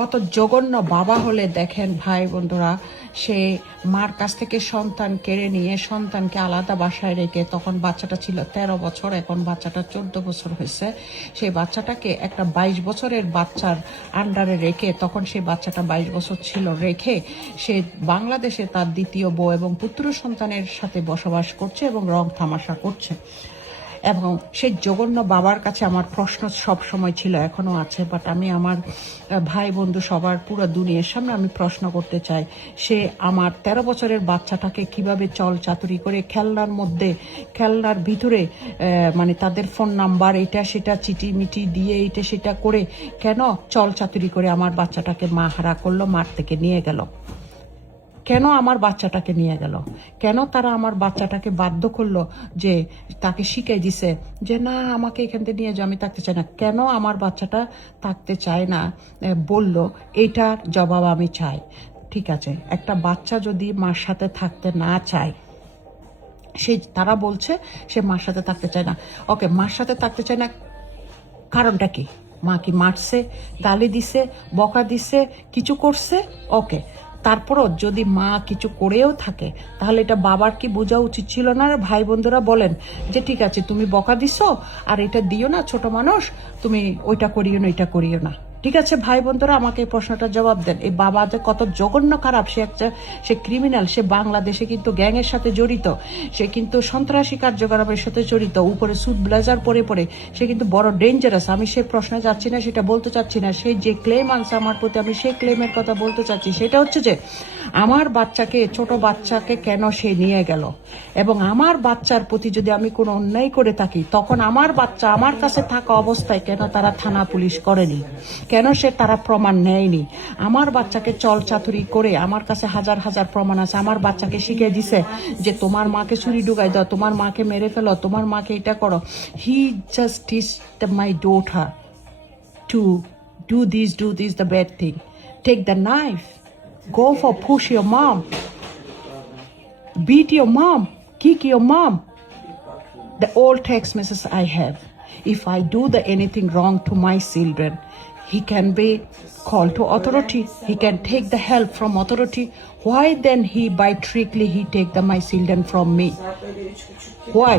কত জঘন্য বাবা হলে দেখেন ভাই বন্ধুরা, সে মার কাছ থেকে সন্তান কেড়ে নিয়ে সন্তানকে আলাদা বাসায় রেখে, তখন বাচ্চাটা ছিল 13 বছর, এখন বাচ্চাটা 14 বছর হয়েছে। সেই বাচ্চাটাকে একটা 22 বছরের বাচ্চার আন্ডারে রেখে, তখন সেই বাচ্চাটা 22 বছর ছিল, রেখে সে বাংলাদেশে তার দ্বিতীয় বউ এবং পুত্র সন্তানের সাথে বসবাস করছে এবং রং তামাশা করছে। এবং সেই জঘন্য বাবার কাছে আমার প্রশ্ন সব সময় ছিল, এখনো আছে, বাট আমি আমার ভাই বন্ধু সবার পুরো দুনিয়ার সামনে আমি প্রশ্ন করতে চাই, সে আমার 13 বছরের বাচ্চাটাকে কিভাবে চল চাতুরি করে খেলনার মধ্যে, খেলনার ভিতরে মানে তাদের ফোন নাম্বার এটা সেটা চিঠি মিটি দিয়ে এটা সেটা করে কেন চল চাতুরি করে আমার বাচ্চাটাকে মা হারা করলো, মার থেকে নিয়ে গেল? কেন আমার বাচ্চাটাকে নিয়ে গেল? কেন তারা আমার বাচ্চাটাকে বাধ্য করলো যে তাকে শিখিয়ে দিছে যে না আমাকে এখান থেকে নিয়ে যাও, আমি থাকতে চাই না? কেন আমার বাচ্চাটা থাকতে চায় না বলল? এইটার জবাব আমি চাই। ঠিক আছে, একটা বাচ্চা যদি মার সাথে থাকতে না চায়, তারা বলছে সে মার সাথে থাকতে চায় না। ওকে, মার সাথে থাকতে চায় না, কারণটা কি? মা কি মারছে, গালি দিছে, বকা দিছে, কিছু করছে? ওকে, তারপরও যদি মা কিছু করেও থাকে, তাহলে এটা বাবার কি বোঝা উচিত ছিল না? ভাই বন্ধুরা বলেন যে ঠিক আছে তুমি বকা দিছো আর এটা দিও না, ছোট মানুষ, তুমি ওইটা করিও না, এটা করিও না। ঠিক আছে ভাই বন্ধুরা, আমাকে এই প্রশ্নটার জবাব দেন। এই বাবা যে কত জঘন্য খারাপ, সে ক্রিমিনাল, সে বাংলাদেশে কিন্তু গ্যাংয়ের সাথে জড়িত, সে কিন্তু সন্ত্রাসী কার্যকলাপের সাথে জড়িত, উপরে স্যুট ব্লেজার পরে পরে সে কিন্তু বড় ডেঞ্জারাস। আমি সে প্রশ্নে যাচ্ছি না, সেটা বলতে চাচ্ছি না। সে যে ক্লেম আনছে আমার প্রতি, আমি সেই ক্লেমের কথা বলতে চাচ্ছি। সেটা হচ্ছে যে আমার বাচ্চাকে, ছোট বাচ্চাকে কেন সে নিয়ে গেল, এবং আমার বাচ্চার প্রতি যদি আমি কোনো অন্যায় করে থাকি, তখন আমার বাচ্চা আমার কাছে থাকা অবস্থায় কেন তারা থানা পুলিশ করেনি? কেন তারা প্রমাণ নেয়নি? আমার বাচ্চাকে চল চাতুরি করে, আমার কাছে হাজার হাজার প্রমাণ আছে, আমার বাচ্চাকে শিখিয়ে দিছে যে তোমার মাকে ছুরি ঢুকাই দাও, তোমার মাকে মেরে ফেলো, তোমার মাকে এটা করো। He just teach my daughter to do this, the bad thing. Take the knife, go for push your mom, beat your mom, kick your mom. The old text messages I have. If I do anything wrong to my children, he can be called to authority. He can take the help from authority. Why then by trickery he take my children from me? Why?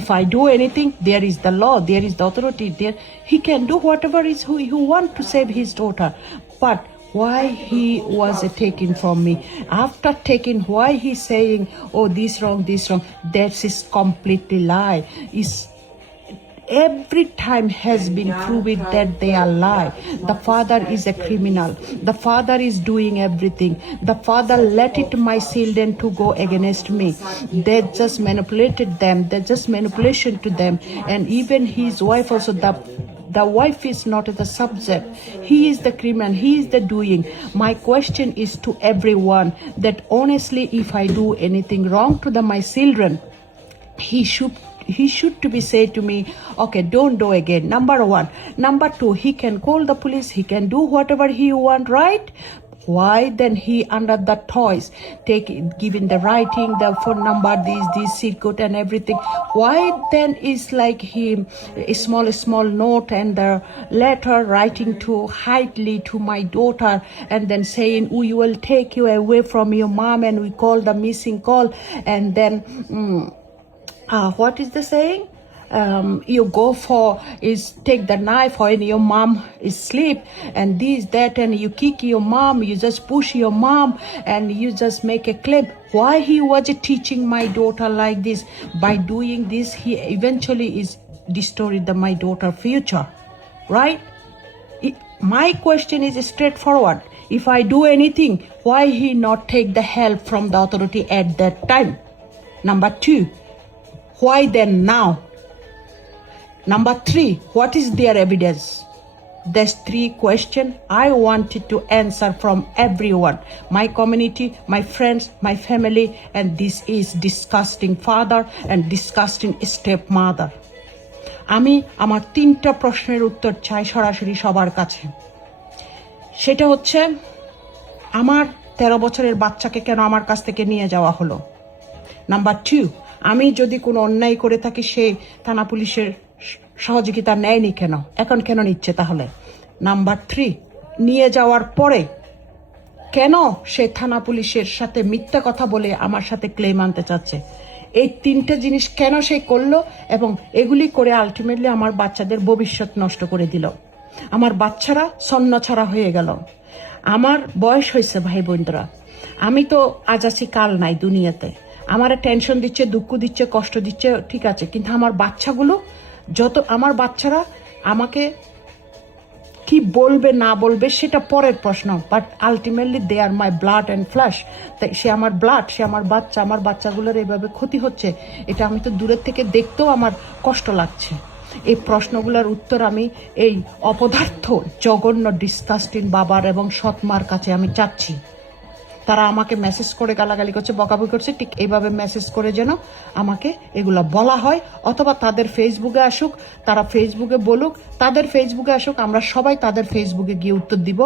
If I do anything, there is the law, there is the authority, there he can do whatever is who want to save his daughter. But why he was taken from me? After taking, why he saying, oh this wrong, that is completely lie. Is every time has been proven that they are lie. The father is a criminal. The father is doing everything. The father let it my children to go against me. They just manipulated them. They just manipulation to them. And even his wife also, the wife is not the subject. He is the criminal. He is the doing. My question is to everyone that honestly, if I do anything wrong to my children, he should to be said to me, okay, don't do again. Number one. Number two, he can call the police. He can do whatever he want, right? Why then he under the toys, giving the writing, the phone number, this secret and everything? Why then is like him a small note and the letter writing to hidely to my daughter, and then saying we will take you away from your mom, and we call the missing call, and then what is the saying? You go for is take the knife when your mom is asleep, and this that, and you kick your mom, you just push your mom, and you just make a claim. Why he was teaching my daughter like this? By doing this, he eventually is destroyed my daughter future, right? My question is straightforward. If I do anything, why he not take the help from the authority at that time? Number two, why then now? Number three, what is their evidence? There's three questions I wanted to answer from everyone, my community, my friends, my family, and this is disgusting father and disgusting stepmother. আমি আমার তিনটা প্রশ্নের উত্তর চাই সরাসরি সবার কাছে। সেটা হচ্ছে, আমার 13 বছরের বাচ্চাকে কেন আমার কাছ থেকে নিয়ে যাওয়া হলো? নাম্বার টু, আমি যদি কোনো অন্যায় করে থাকি, সে থানা পুলিশের সহযোগিতা নেয়নি কেন, এখন কেন নিচ্ছে তাহলে? নাম্বার থ্রি, নিয়ে যাওয়ার পরে কেন সে থানা পুলিশের সাথে মিথ্যা কথা বলে আমার সাথে ক্লেম আনতে চাচ্ছে, এই তিনটে জিনিস কেন সে করলো, এবং এগুলি করে আলটিমেটলি আমার বাচ্চাদের ভবিষ্যৎ নষ্ট করে দিল। আমার বাচ্চারা ছন্নছাড়া হয়ে গেল। আমার বয়স হয়েছে ভাই বোনরা, আমি তো আজ আছি কাল নাই দুনিয়াতে। আমার টেনশন দিচ্ছে, দুঃখ দিচ্ছে, কষ্ট দিচ্ছে, ঠিক আছে, কিন্তু আমার বাচ্চাগুলো আমার বাচ্চারা আমাকে কি বলবে না বলবে সেটা পরের প্রশ্ন, but ultimately they are my blood and flesh. তাই সে আমার ব্লাড, সে আমার বাচ্চা, আমার বাচ্চাগুলোর এভাবে ক্ষতি হচ্ছে, এটা আমি তো দূরের থেকে দেখতেও আমার কষ্ট লাগছে। এই প্রশ্নগুলোর উত্তর আমি এই অপদার্থ জঘন্য ডিসকাস্টিং বাবার এবং সৎমার কাছে আমি চাচ্ছি। তারা আমাকে মেসেজ করে গালাগালি করছে, বকাবকি করছে, ঠিক এইভাবে মেসেজ করে যেন আমাকে এগুলো বলা হয়, অথবা তাদের ফেসবুকে আসুক, তারা ফেসবুকে বলুক, তাদের ফেসবুকে আসুক, আমরা সবাই তাদের ফেসবুকে গিয়ে উত্তর দিব,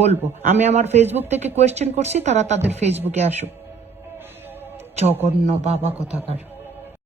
বলবো। আমি আমার ফেসবুক থেকে কোয়েশ্চেন করছি, তারা তাদের ফেসবুকে আসুক। জঘন্য বাবা কোথাকার।